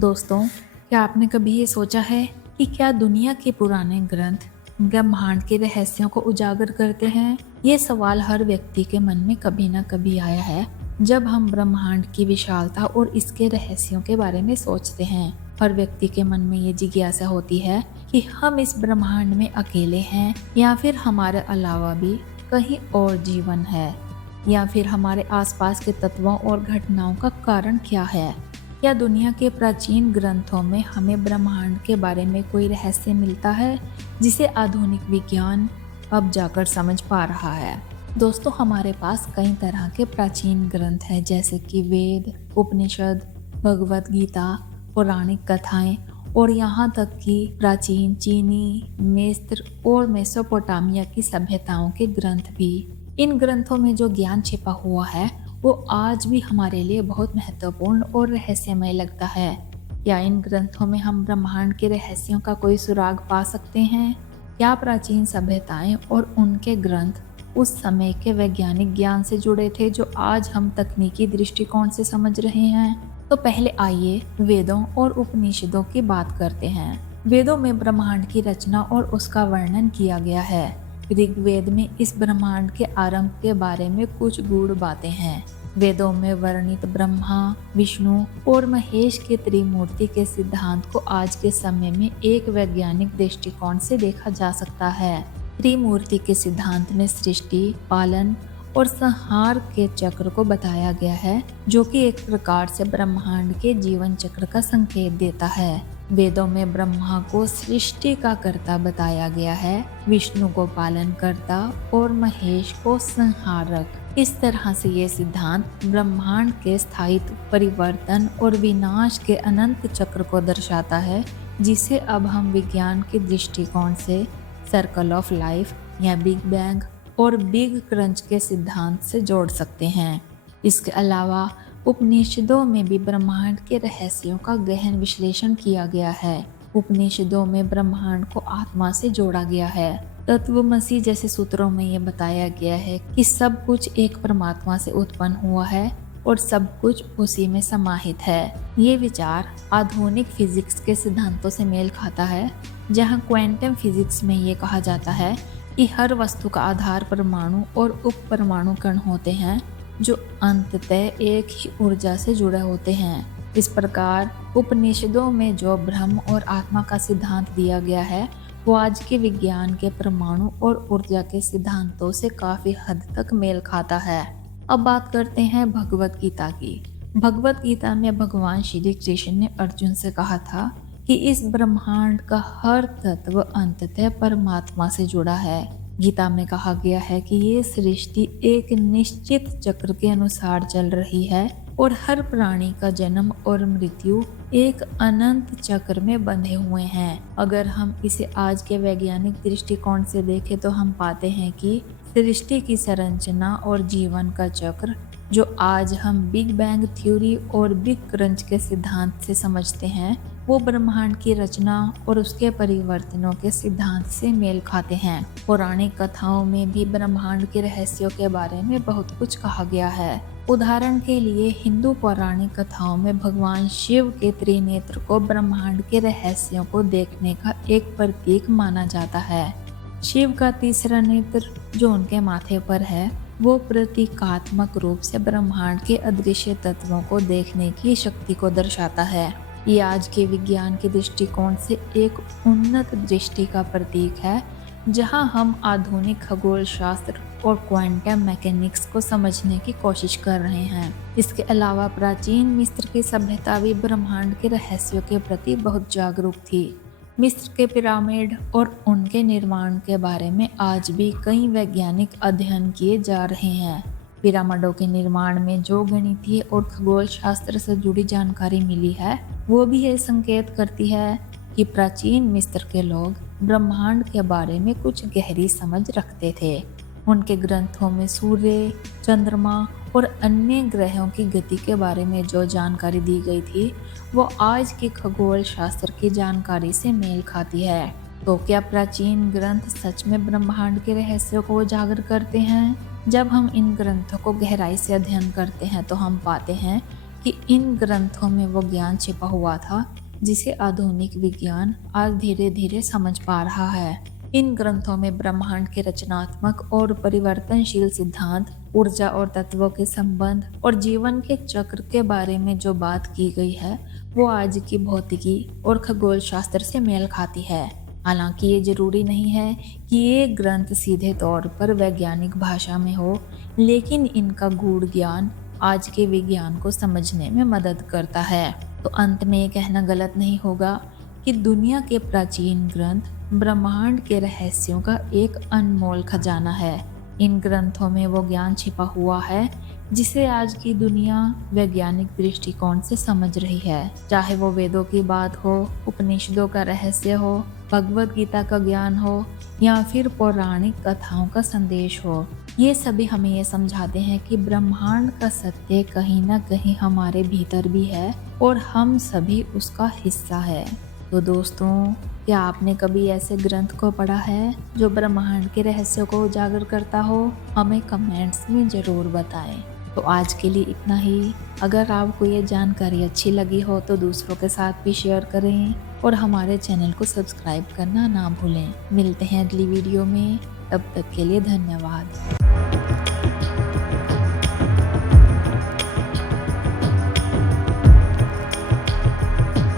दोस्तों, क्या आपने कभी ये सोचा है कि क्या दुनिया के पुराने ग्रंथ ब्रह्मांड के रहस्यों को उजागर करते हैं? ये सवाल हर व्यक्ति के मन में कभी ना कभी आया है जब हम ब्रह्मांड की विशालता और इसके रहस्यों के बारे में सोचते हैं। हर व्यक्ति के मन में ये जिज्ञासा होती है कि हम इस ब्रह्मांड में अकेले हैं या फिर हमारे अलावा भी कहीं और जीवन है, या फिर हमारे आसपास के तत्वों और घटनाओं का कारण क्या है। क्या दुनिया के प्राचीन ग्रंथों में हमें ब्रह्मांड के बारे में कोई रहस्य मिलता है जिसे आधुनिक विज्ञान अब जाकर समझ पा रहा है? दोस्तों, हमारे पास कई तरह के प्राचीन ग्रंथ हैं, जैसे कि वेद, उपनिषद, भगवत गीता, पौराणिक कथाएं और यहाँ तक कि प्राचीन चीनी, मिस्र और मेसोपोटामिया की सभ्यताओं के ग्रंथ भी। इन ग्रंथों में जो ज्ञान छिपा हुआ है वो आज भी हमारे लिए बहुत महत्वपूर्ण और रहस्यमय लगता है। क्या इन ग्रंथों में हम ब्रह्मांड के रहस्यों का कोई सुराग पा सकते हैं? क्या प्राचीन सभ्यताएं और उनके ग्रंथ उस समय के वैज्ञानिक ज्ञान से जुड़े थे जो आज हम तकनीकी दृष्टिकोण से समझ रहे हैं? तो पहले आइए वेदों और उपनिषदों की बात करते हैं। वेदों में ब्रह्मांड की रचना और उसका वर्णन किया गया है। ऋग्वेद में इस ब्रह्मांड के आरंभ के बारे में कुछ गूढ़ बातें हैं। वेदों में वर्णित ब्रह्मा, विष्णु और महेश के त्रिमूर्ति के सिद्धांत को आज के समय में एक वैज्ञानिक दृष्टिकोण से देखा जा सकता है। त्रिमूर्ति के सिद्धांत में सृष्टि, पालन और संहार के चक्र को बताया गया है, जो कि एक प्रकार से ब्रह्मांड के जीवन चक्र का संकेत देता है। वेदों में ब्रह्मा को सृष्टि का कर्ता बताया गया है, विष्णु को पालन करता और महेश को संहारक। इस तरह से ये सिद्धांत ब्रह्मांड के स्थायित्व, परिवर्तन और विनाश के अनंत चक्र को दर्शाता है, जिसे अब हम विज्ञान के दृष्टिकोण से सर्कल ऑफ लाइफ या बिग बैंग और बिग क्रंच के सिद्धांत से जोड़ सकते हैं। इसके अलावा उपनिषदों में भी ब्रह्मांड के रहस्यों का गहन विश्लेषण किया गया है। उपनिषदों में ब्रह्मांड को आत्मा से जोड़ा गया है। तत्वमसी जैसे सूत्रों में ये बताया गया है कि सब कुछ एक परमात्मा से उत्पन्न हुआ है और सब कुछ उसी में समाहित है। ये विचार आधुनिक फिजिक्स के सिद्धांतों से मेल खाता है, जहाँ क्वांटम फिजिक्स में ये कहा जाता है कि हर वस्तु का आधार परमाणु और उप परमाणु कण होते हैं, जो अंततः एक ही ऊर्जा से जुड़े होते हैं। इस प्रकार उपनिषदों में जो ब्रह्म और आत्मा का सिद्धांत दिया गया है वो आज के विज्ञान के परमाणु और ऊर्जा के सिद्धांतों से काफी हद तक मेल खाता है। अब बात करते हैं भगवत गीता की। भगवत गीता में भगवान श्री कृष्ण ने अर्जुन से कहा था कि इस ब्रह्मांड का हर तत्व अंततः परमात्मा से जुड़ा है। गीता में कहा गया है कि ये सृष्टि एक निश्चित चक्र के अनुसार चल रही है और हर प्राणी का जन्म और मृत्यु एक अनंत चक्र में बंधे हुए हैं। अगर हम इसे आज के वैज्ञानिक दृष्टिकोण से देखें तो हम पाते हैं कि सृष्टि की संरचना और जीवन का चक्र, जो आज हम बिग बैंग थ्योरी और बिग क्रंच के सिद्धांत से समझते हैं, वो ब्रह्मांड की रचना और उसके परिवर्तनों के सिद्धांत से मेल खाते हैं। पौराणिक कथाओं में भी ब्रह्मांड के रहस्यों के बारे में बहुत कुछ कहा गया है। उदाहरण के लिए हिंदू पौराणिक कथाओं में भगवान शिव के त्रिनेत्र को ब्रह्मांड के रहस्यों को देखने का एक प्रतीक माना जाता है। शिव का तीसरा नेत्र जो उनके माथे पर है वो प्रतीकात्मक रूप से ब्रह्मांड के अदृश्य तत्वों को देखने की शक्ति को दर्शाता है। ये आज के विज्ञान के दृष्टिकोण से एक उन्नत दृष्टि का प्रतीक है, जहां हम आधुनिक खगोल शास्त्र और क्वांटम मैकेनिक्स को समझने की कोशिश कर रहे हैं। इसके अलावा प्राचीन मिस्र की सभ्यता भी ब्रह्मांड के रहस्यों के प्रति बहुत जागरूक थी। मिस्र के पिरामिड और उनके निर्माण के बारे में आज भी कई वैज्ञानिक अध्ययन किए जा रहे हैं। पिरामिडों के निर्माण में जो गणितीय और खगोल शास्त्र से जुड़ी जानकारी मिली है वो भी ये संकेत करती है कि प्राचीन मिस्र के लोग ब्रह्मांड के बारे में कुछ गहरी समझ रखते थे। उनके ग्रंथों में सूर्य, चंद्रमा और अन्य ग्रहों की गति के बारे में जो जानकारी दी गई थी वो आज की खगोल शास्त्र की जानकारी से मेल खाती है। तो क्या प्राचीन ग्रंथ सच में ब्रह्मांड के रहस्यों को उजागर करते हैं? जब हम इन ग्रंथों को गहराई से अध्ययन करते हैं तो हम पाते हैं कि इन ग्रंथों में वो ज्ञान छिपा हुआ था जिसे आधुनिक विज्ञान आज धीरे धीरे समझ पा रहा है। इन ग्रंथों में ब्रह्मांड के रचनात्मक और परिवर्तनशील सिद्धांत, ऊर्जा और तत्वों के संबंध और जीवन के चक्र के बारे में जो बात की गई है वो आज की भौतिकी और खगोल शास्त्र से मेल खाती है। हालांकि ये जरूरी नहीं है कि ये ग्रंथ सीधे तौर पर वैज्ञानिक भाषा में हो, लेकिन इनका गूढ़ ज्ञान आज के विज्ञान को समझने में मदद करता है। तो अंत में ये कहना गलत नहीं होगा कि दुनिया के प्राचीन ग्रंथ ब्रह्मांड के रहस्यों का एक अनमोल खजाना है। इन ग्रंथों में वो ज्ञान छिपा हुआ है जिसे आज की दुनिया वैज्ञानिक दृष्टिकोण से समझ रही है। चाहे वो वेदों की बात हो, उपनिषदों का रहस्य हो, भगवत गीता का ज्ञान हो या फिर पौराणिक कथाओं का संदेश हो, ये सभी हमें ये समझाते हैं कि ब्रह्मांड का सत्य कहीं ना कहीं हमारे भीतर भी है और हम सभी उसका हिस्सा है। तो दोस्तों, क्या आपने कभी ऐसे ग्रंथ को पढ़ा है जो ब्रह्मांड के रहस्यों को उजागर करता हो? हमें कमेंट्स में ज़रूर बताएं। तो आज के लिए इतना ही। अगर आपको ये जानकारी अच्छी लगी हो तो दूसरों के साथ भी शेयर करें और हमारे चैनल को सब्सक्राइब करना ना भूलें। मिलते हैं अगली वीडियो में, तब तक के लिए धन्यवाद।